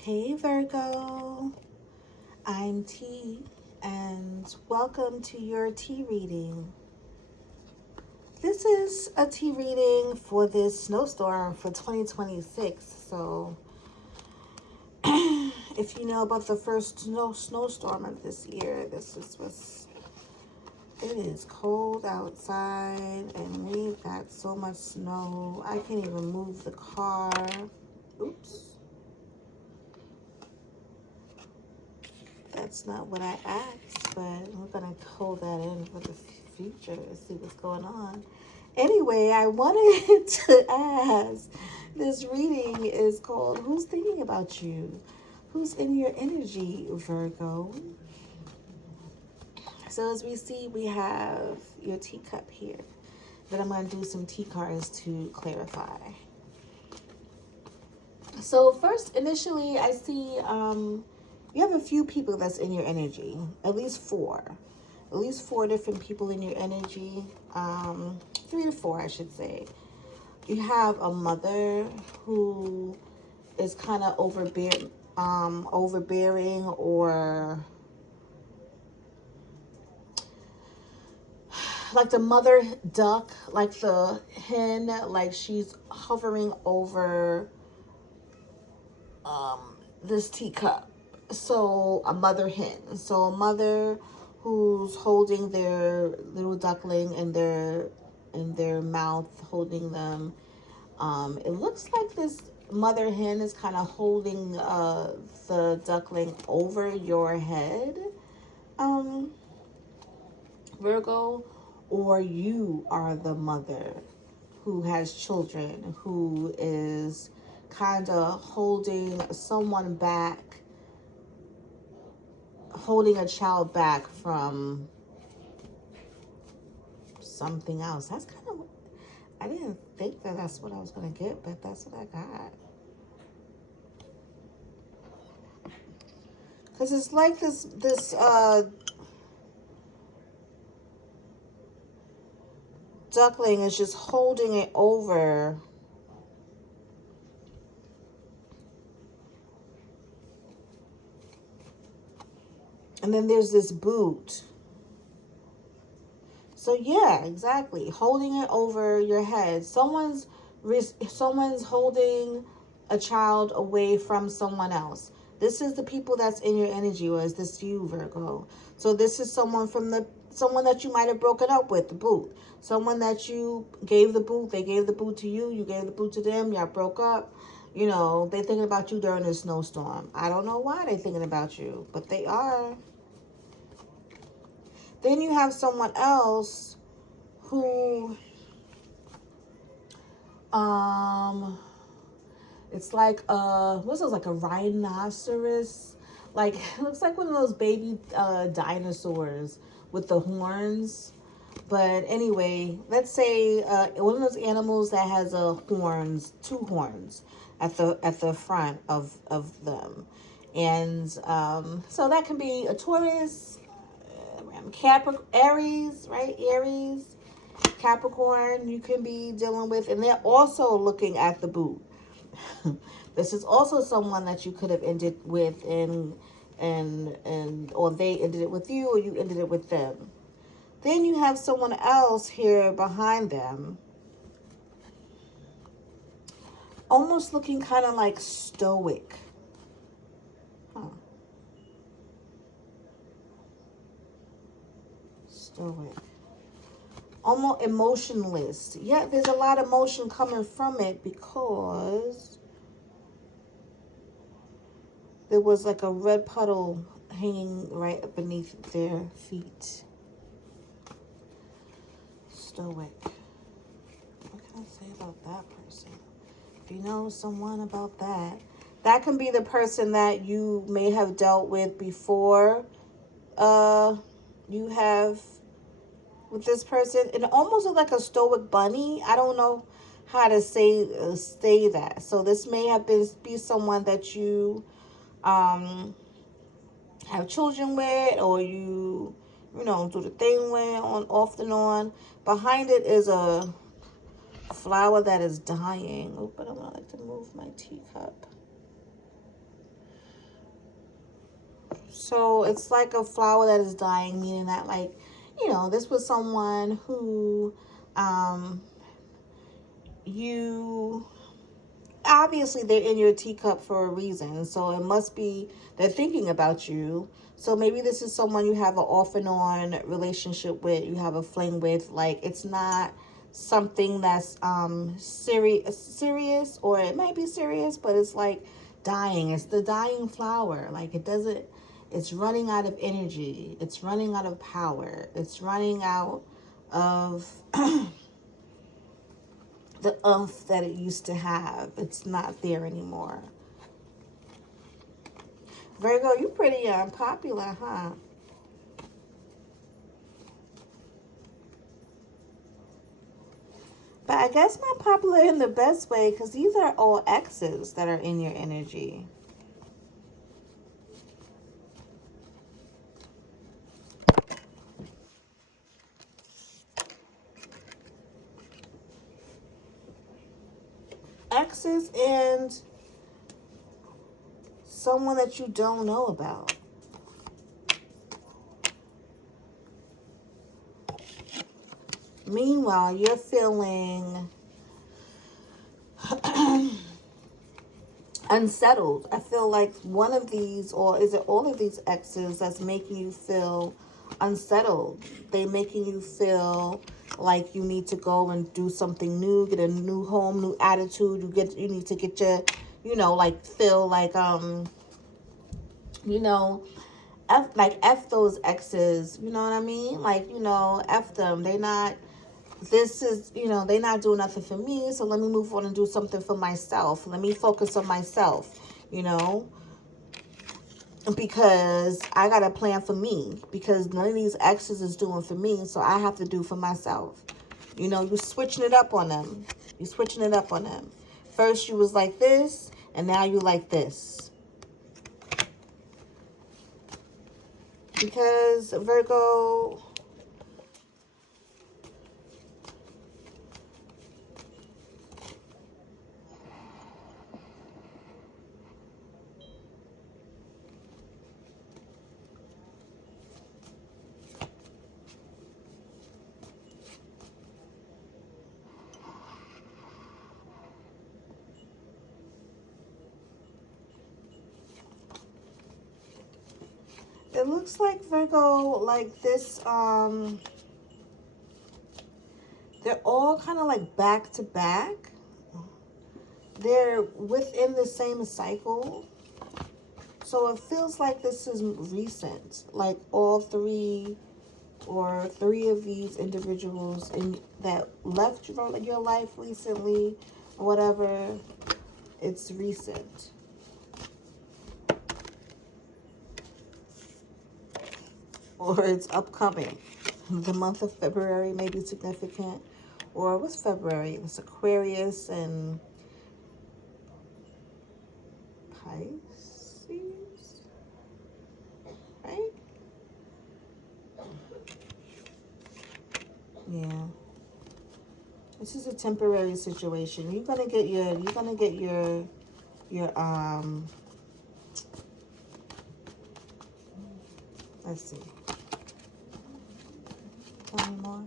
Hey Virgo, I'm T, and welcome to your tea reading. This is a tea reading for this snowstorm for 2026. So, if you know about the first snowstorm of this year, this is what's. It is cold outside, and we've got so much snow. I can't even move the car. Oops. That's not what I asked, but we're going to hold that in for the future and see what's going on. Anyway, I wanted to ask, this reading is called Who's Thinking About You? Who's in your energy, Virgo? So as we see, we have your teacup here. Then I'm going to do some tea cards to clarify. So first, initially, I see you have a few people that's in your energy. At least four different people in your energy. 3 to 4, I should say. You have a mother who is kind of overbearing, or like the mother duck, like the hen, like she's hovering over this teacup. So a mother hen. So a mother who's holding their little duckling in their mouth, holding them. It looks like this mother hen is kind of holding the duckling over your head, Virgo, or you are the mother who has children, who is kind of holding someone back, holding a child back from something else. That's kind of, I didn't think that that's what I was going to get, but that's what I got. Because it's like this duckling is just holding it over. And then there's this boot. So yeah, exactly. Holding it over your head. Someone's holding a child away from someone else. This is the people that's in your energy, or is this you, Virgo? So this is someone that you might have broken up with, the boot. Someone that you gave the boot, they gave the boot to you, you gave the boot to them, y'all broke up. You know, they're thinking about you during this snowstorm. I don't know why they're thinking about you, but they are. Then you have someone else who, it's like what's this, like a rhinoceros? Like, it looks like one of those baby dinosaurs with the horns. But anyway, let's say one of those animals that has two horns at the front of them. And so that can be a Taurus, Aries, right? Aries, Capricorn, you can be dealing with, and they're also looking at the boot. This is also someone that you could have ended with, and or they ended it with you, or you ended it with them. Then you have someone else here behind them, almost looking kind of like stoic. Stoic. Almost emotionless. Yeah, there's a lot of emotion coming from it because there was like a red puddle hanging right beneath their feet. Stoic. What can I say about that person? If you know someone about that, that can be the person that you may have dealt with before. You have with this person, it almost looks like a stoic bunny. I don't know how to say that. So this may have be someone that you have children with, or you do the thing with on off and on. Behind it is a flower that is dying. Oh, but I would like to move my teacup. So it's like a flower that is dying, meaning that, like, you know, this was someone who um, you obviously they're in your teacup for a reason. So it must be they're thinking about you. So maybe this is someone you have an off and on relationship with, you have a fling with. Like, it's not something that's serious, or it might be serious, but it's like dying. It's the dying flower. Like, it doesn't, it's running out of energy. It's running out of power. It's running out of the oomph that it used to have. It's not there anymore. Virgo, you pretty unpopular, huh? But I guess not popular in the best way, because these are all exes that are in your energy. Exes and someone that you don't know about. Meanwhile, you're feeling unsettled. I feel like one of these, or is it all of these exes that's making you feel unsettled? They making you feel like you need to go and do something new, get a new home, new attitude. You need to get your, you know, like, feel like you know, F those exes, you know what I mean? Like, you know, F them. They not, this is, you know, they not doing nothing for me, so let me move on and do something for myself. Let me focus on myself, you know, because I got a plan for me, because none of these exes is doing for me, so I have to do for myself. You know, you switching it up on them. You switching it up on them. First you was like this, and now you like this. Because Virgo, it looks like Virgo, like this, they're all kind of like back to back. They're within the same cycle. So it feels like this is recent. Like all three or three of these individuals in that left your life recently, or whatever, it's recent. Or it's upcoming. The month of February may be significant. Or what's February? It's Aquarius and Pisces, right? Yeah. This is a temporary situation. You're gonna get your let's see. Tell me more.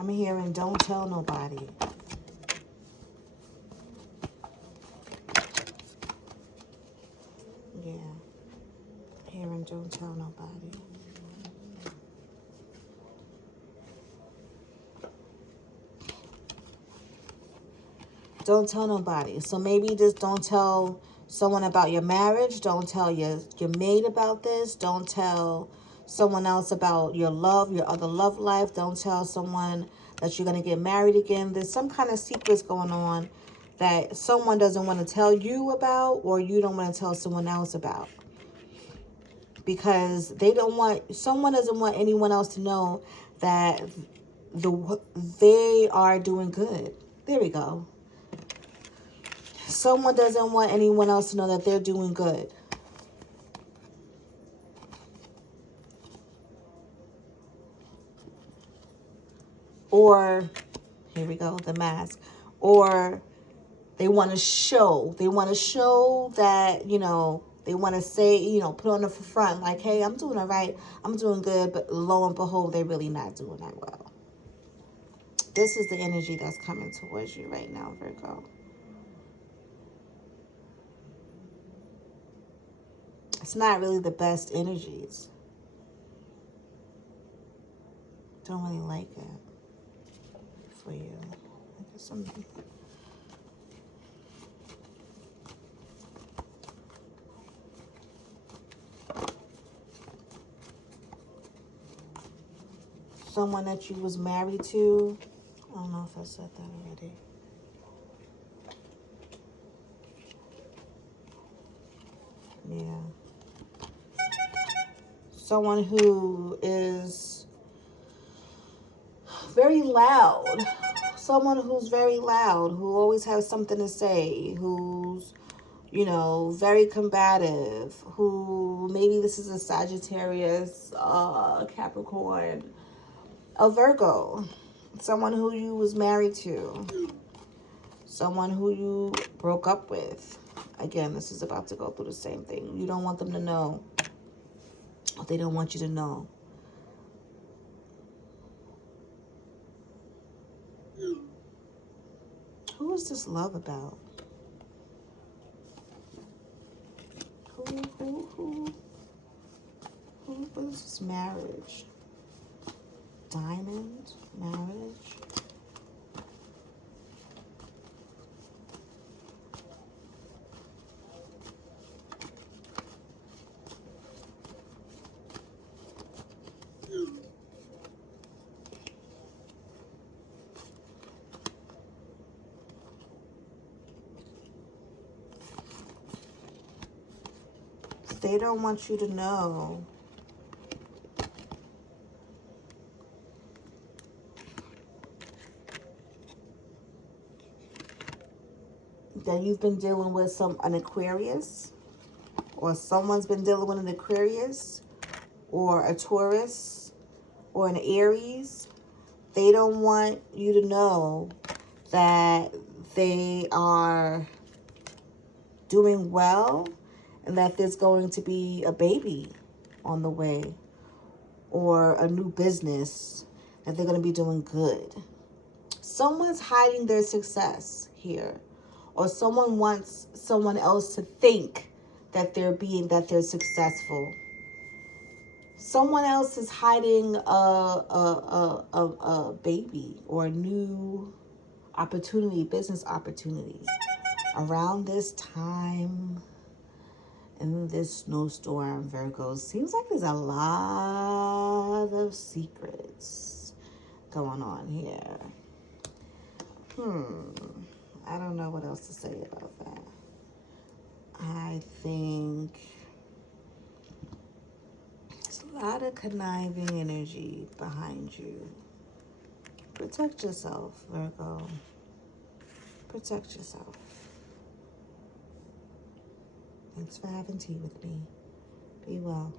I'm hearing don't tell nobody. Yeah. Hearing don't tell nobody. Don't tell nobody. So maybe just don't tell someone about your marriage. Don't tell your mate about this. Don't tell someone else about your love, your other love life. Don't tell someone that you're going to get married again. There's some kind of secrets going on that someone doesn't want to tell you about, or you don't want to tell someone else about. Because someone doesn't want anyone else to know that they are doing good. There we go. Someone doesn't want anyone else to know that they're doing good. Or, here we go, the mask. Or they want to show. They want to show that, you know, they want to say, you know, put on the front like, hey, I'm doing all right. I'm doing good. But lo and behold, they're really not doing that well. This is the energy that's coming towards you right now, Virgo. It's not really the best energies. Don't really like it for you. I guess I'm... Someone that you was married to. I don't know if I said that already. Yeah. Someone who is very loud. Someone who's very loud, who always has something to say, who's, you know, very combative, who, maybe this is a Sagittarius, Capricorn, a Virgo, someone who you was married to, someone who you broke up with. Again, this is about to go through the same thing. You don't want them to know. They don't want you to know. Who is this love about? What is this marriage? Diamond, marriage. They don't want you to know that you've been dealing with an Aquarius, or someone's been dealing with an Aquarius, or a Taurus, or an Aries. They don't want you to know that they are doing well and that there's going to be a baby on the way, or a new business, that they're going to be doing good. Someone's hiding their success here, or someone wants someone else to think that they're successful. Someone else is hiding a baby or a new opportunity, business opportunity. Around this time in this snowstorm, Virgo, seems like there's a lot of secrets going on here. I don't know what else to say about that. I think there's a lot of conniving energy behind you. Protect yourself, Virgo. Protect yourself. Thanks for having tea with me. Be well.